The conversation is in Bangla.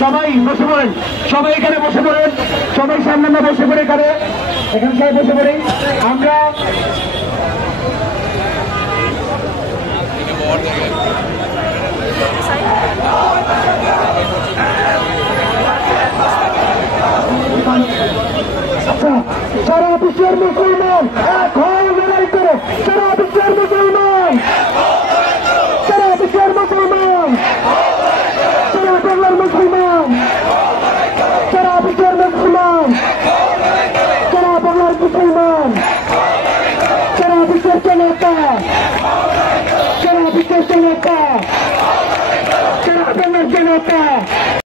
সবাই বসে পড়েন, সবাই এখানে বসে পড়েন, সবাই সামনে না বসে পড়ে এখানে সবাই বসে পড়ে। আমরা সারা বিশ্বের মুসলমান এক হয়ে লড়াই করে, সারা বিশ্বের মুসলমান, সারা বিশ্বের মুসলমান, সারা বাংলার মুসলমান, সারা বিশ্বের মুসলমান, সারা বাংলার মুসলমান, সারা বিশ্বের জনতা, সারা বিশ্বের জনতা।